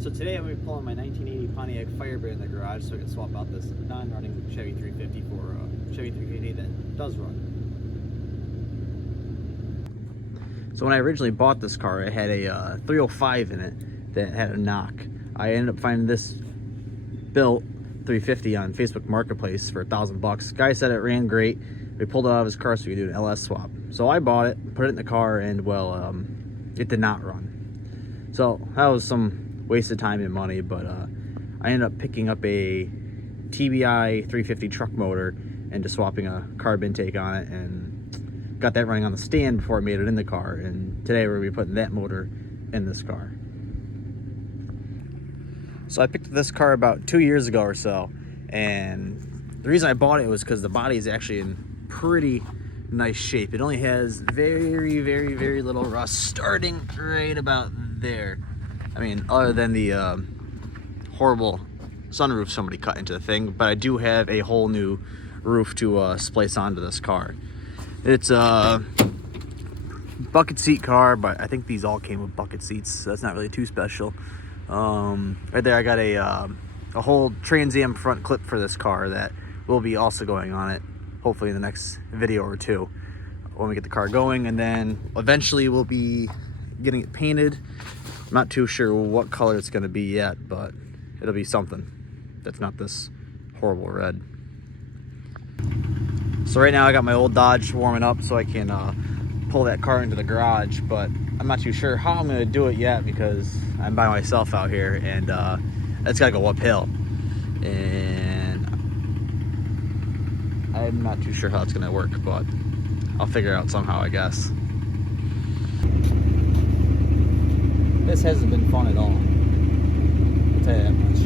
So today I'm going to be pulling my 1980 Pontiac Firebird in the garage so I can swap out this non-running Chevy 350 for a Chevy 350 that does run. So when I originally bought this car, it had a 305 in it that had a knock. I ended up finding this built 350 on Facebook Marketplace for $1,000. Guy said it ran great. We pulled it out of his car so we could do an LS swap. So I bought it, put it in the car, and well, it did not run. So that was some wasted time and money, but I ended up picking up a TBI 350 truck motor and just swapping a carb intake on it and got that running on the stand before it made it in the car. And today we're going to be putting that motor in this car. So I picked up this car about 2 years ago or so, and the reason I bought it was because the body is actually in pretty nice shape. It only has very, very, very little rust starting right about there. I mean, other than the horrible sunroof somebody cut into the thing, but I do have a whole new roof to splice onto this car. It's a bucket seat car, but I think these all came with bucket seats, so that's not really too special. Right there I got a whole Trans Am front clip for this car that will be also going on it, hopefully in the next video or two when we get the car going, and then eventually we'll be getting it painted. I'm not too sure what color it's going to be yet, but it'll be something that's not this horrible red. So right now I got my old Dodge warming up so I can pull that car into the garage, but I'm not too sure how I'm going to do it yet because I'm by myself out here, and it's got to go uphill, and I'm not too sure how it's going to work, but I'll figure it out somehow, I guess. This hasn't been fun at all, I'll tell you that much.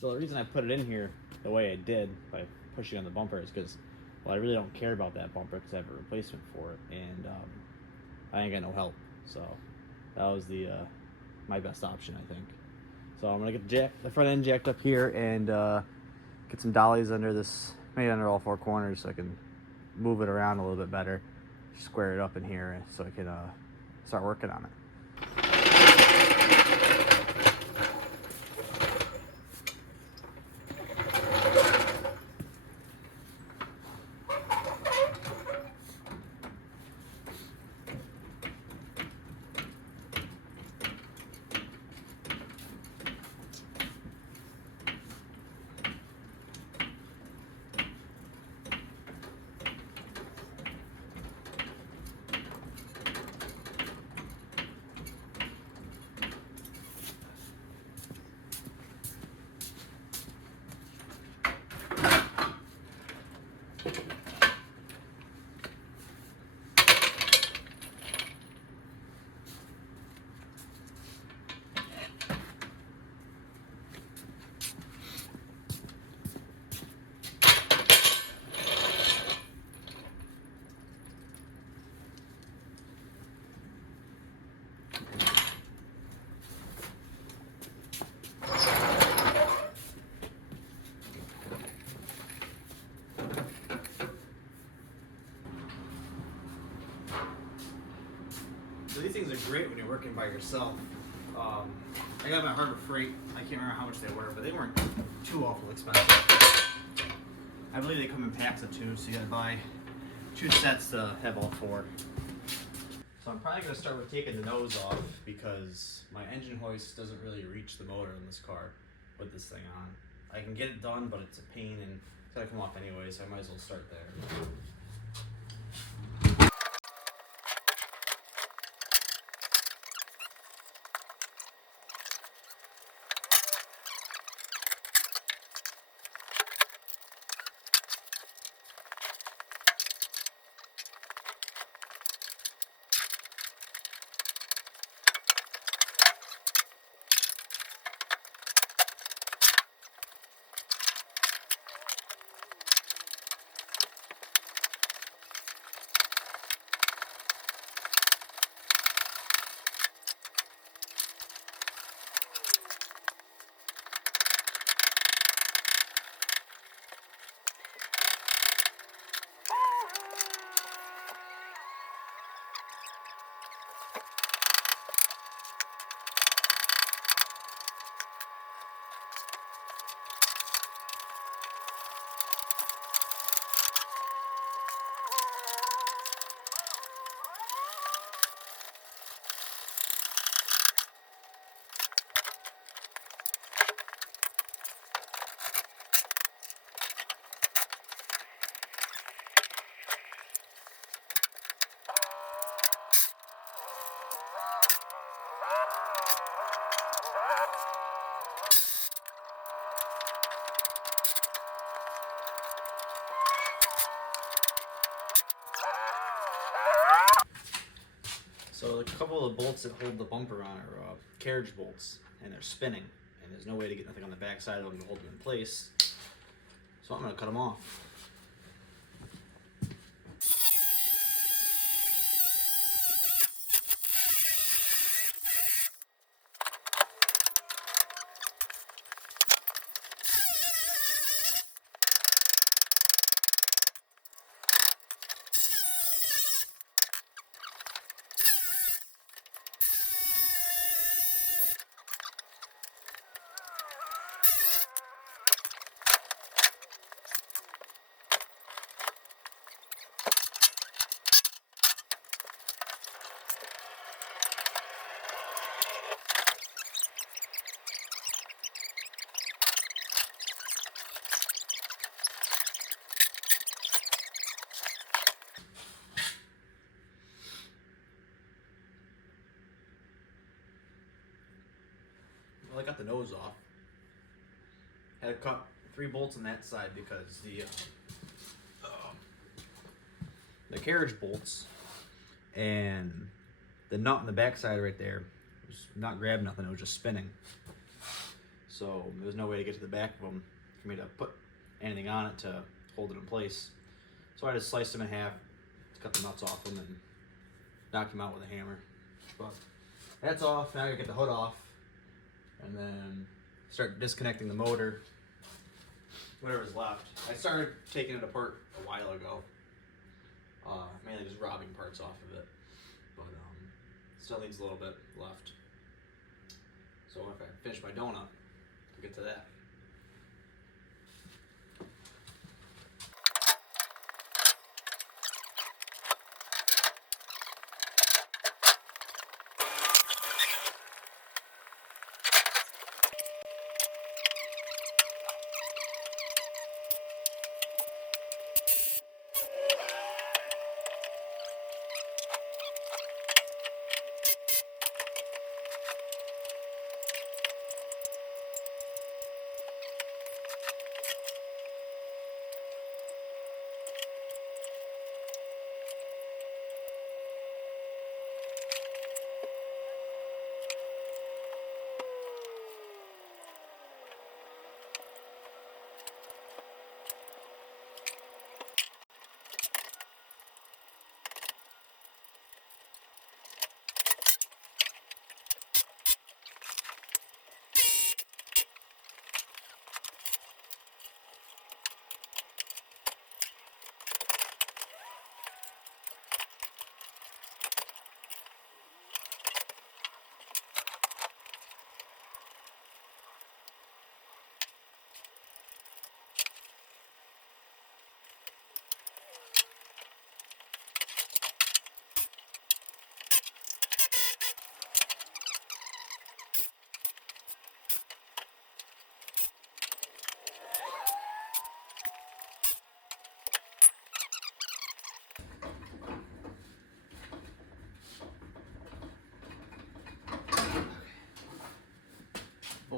So the reason I put it in here the way I did by pushing on the bumper is because, well, I really don't care about that bumper because I have a replacement for it, and I ain't got no help. So that was the my best option, I think. So I'm gonna get the front end jacked up here and get some dollies under this, maybe under all four corners, so I can move it around a little bit better, square it up in here so I can start working on it. things are great when you're working by yourself. I got them at Harbor Freight. I can't remember how much they were, but they weren't too awful expensive. I believe they come in packs of 2, so you gotta buy 2 sets to have all 4. So I'm probably gonna start with taking the nose off because my engine hoist doesn't really reach the motor in this car with this thing on. I can get it done, but it's a pain and it's gotta come off anyway, so I might as well start there. So a couple of the bolts that hold the bumper on are carriage bolts, and they're spinning, and there's no way to get nothing on the back side of them to hold them in place. So I'm going to cut them off. Well, I got the nose off. Had to cut 3 bolts on that side because the carriage bolts and the nut on the back side right there was not grabbing nothing, it was just spinning. So there was no way to get to the back of them for me to put anything on it to hold it in place. So I just sliced them in half, cut the nuts off them, and knocked them out with a hammer. But that's off. Now I gotta get the hood off and then start disconnecting the motor, whatever's left. I started taking it apart a while ago, mainly just robbing parts off of it, but still needs a little bit left. So if I finish my donut, we'll get to that.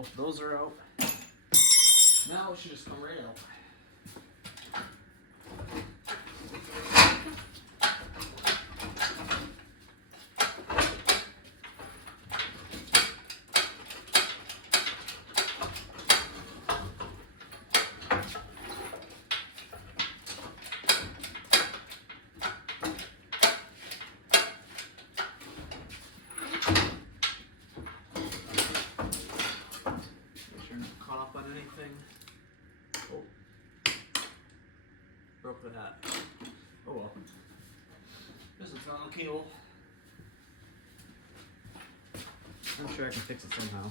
both of those are out. Now it should just come right out. Anything. Oh, broke the hat. Oh well. This one's not on cable. I'm sure I can fix it somehow.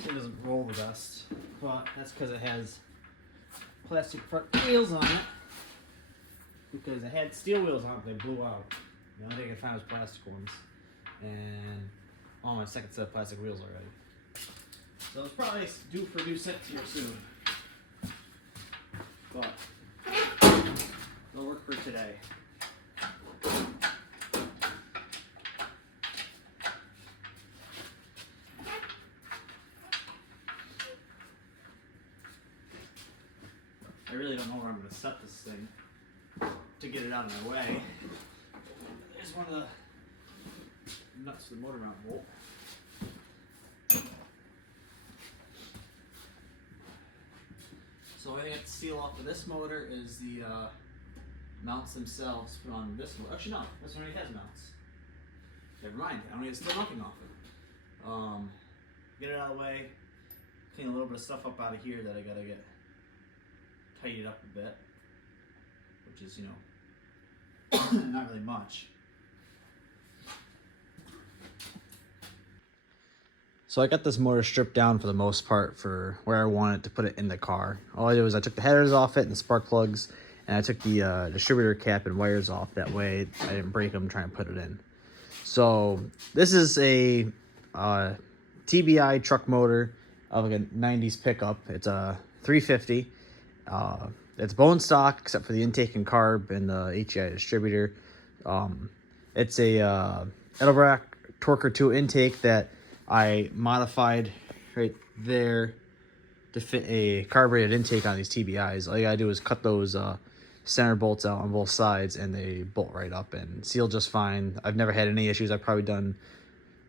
It doesn't roll the best, but that's because it has plastic front wheels on it. Because it had steel wheels on it, they blew out. The only thing I could find was plastic ones, and on my second set of plastic wheels already. So it's probably due for a new set here soon. But it'll work for today. I really don't know where I'm going to set this thing to get it out of my way. There's one of the nuts for the motor mount bolt. So I think I have to seal off of this motor is the mounts themselves put on this motor. Actually no, this one already has mounts. Never mind, I don't need to steal nothing off it. Get it out of the way, clean a little bit of stuff up out of here that I gotta get tidied up a bit, which is, you know, not really much. So I got this motor stripped down for the most part for where I wanted to put it in the car. All I did was I took the headers off it and the spark plugs, and I took the distributor cap and wires off. That way I didn't break them trying to put it in. So this is a TBI truck motor of like a 90s pickup. It's a 350. It's bone stock except for the intake and carb and the HEI distributor. It's a Edelbrock Torquer 2 intake that I modified right there to fit a carbureted intake on these TBIs. All you gotta do is cut those center bolts out on both sides and they bolt right up and seal just fine. I've never had any issues. I've probably done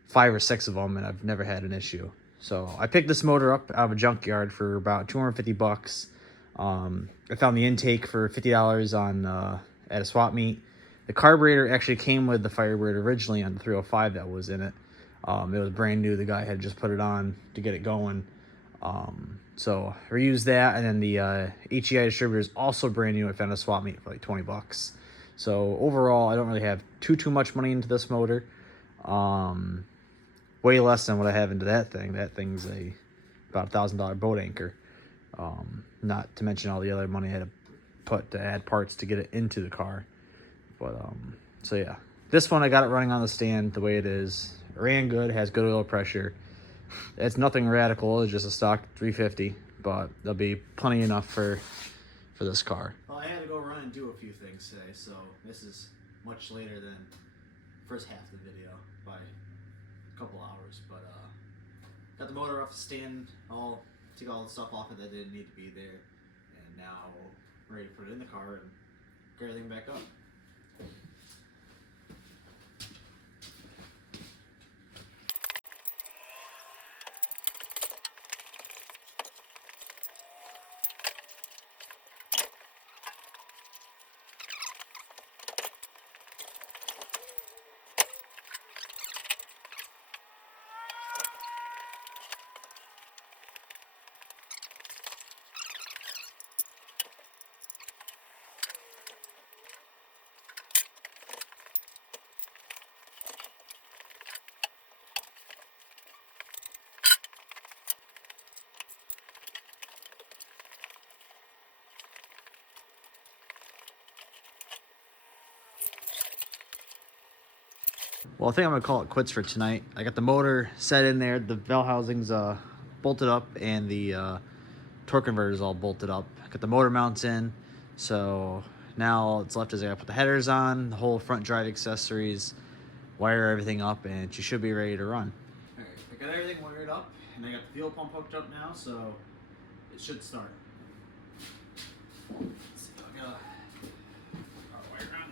5 or 6 of them and I've never had an issue. So I picked this motor up out of a junkyard for about 250 bucks. I found the intake for $50 on at a swap meet. The carburetor actually came with the Firebird originally on the 305 that was in it. It was brand new. The guy had just put it on to get it going. So I reused that, and then the HEI distributor is also brand new. I found a swap meet for like 20 bucks. So overall, I don't really have too much money into this motor. Way less than what I have into that thing. That thing's about $1,000 boat anchor. Not to mention all the other money I had to put to add parts to get it into the car. But so yeah, this one I got it running on the stand the way it is. It ran good, has good oil pressure. It's nothing radical, it's just a stock 350, but there'll be plenty enough for this car. Well, I had to go run and do a few things today, so this is much later than the first half of the video by a couple hours. But got the motor off the stand, took all the stuff off it that didn't need to be there, and now we're ready to put it in the car and get everything back up. Well, I think I'm gonna call it quits for tonight. I got the motor set in there, the valve housing's bolted up, and the torque converter is all bolted up. I got the motor mounts in, so now all that's left is I gotta put the headers on, the whole front drive accessories, wire everything up, and she should be ready to run. All right, I got everything wired up, and I got the fuel pump hooked up now, so it should start. Let's see, I got our wire on.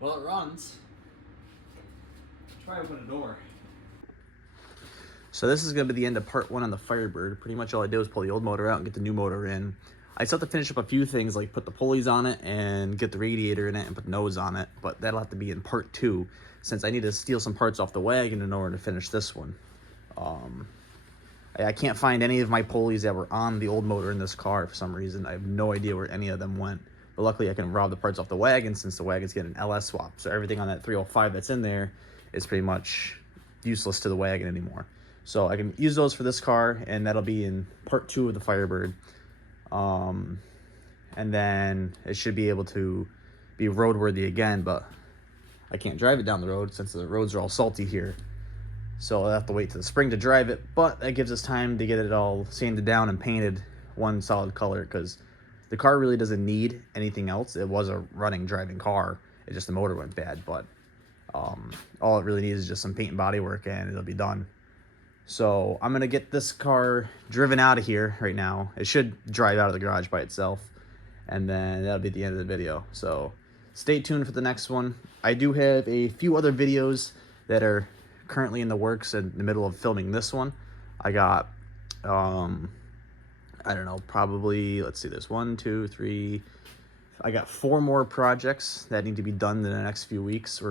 Well, it runs. Try to open a door. So this is going to be the end of part 1 on the Firebird. Pretty much all I did was pull the old motor out and get the new motor in. I still have to finish up a few things, like put the pulleys on it and get the radiator in it and put the nose on it, but that'll have to be in part 2 since I need to steal some parts off the wagon in order to finish this one. I can't find any of my pulleys that were on the old motor in this car for some reason. I have no idea where any of them went. But luckily I can rob the parts off the wagon since the wagon's getting an LS swap. So everything on that 305 that's in there is pretty much useless to the wagon anymore. So I can use those for this car, and that'll be in part 2 of the Firebird. And then it should be able to be roadworthy again, but I can't drive it down the road since the roads are all salty here. So I'll have to wait till the spring to drive it, but that gives us time to get it all sanded down and painted one solid color, because the car really doesn't need anything else. It was a running, driving car. It's just the motor went bad, but all it really needs is just some paint and body work, and it'll be done. So I'm going to get this car driven out of here right now. It should drive out of the garage by itself, and then that'll be the end of the video. So stay tuned for the next one. I do have a few other videos that are currently in the works in the middle of filming this one. I got I don't know, probably, let's see, there's 1, 2, 3, I got 4 more projects that need to be done in the next few weeks,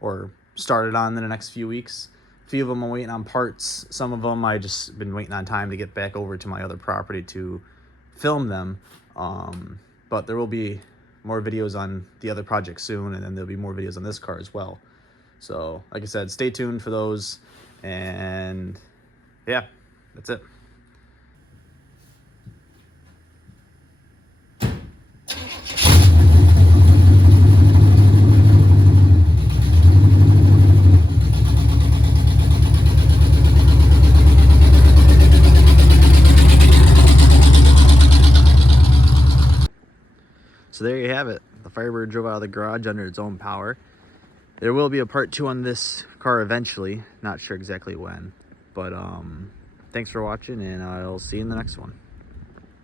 or started on in the next few weeks. A few of them I'm waiting on parts. Some of them I just been waiting on time to get back over to my other property to film them. But there will be more videos on the other project soon, and then there'll be more videos on this car as well. So like I said, stay tuned for those, and yeah, that's it. So there you have it. The Firebird drove out of the garage under its own power. There will be a part 2 on this car eventually. Not sure exactly when. But thanks for watching, and I'll see you in the next one.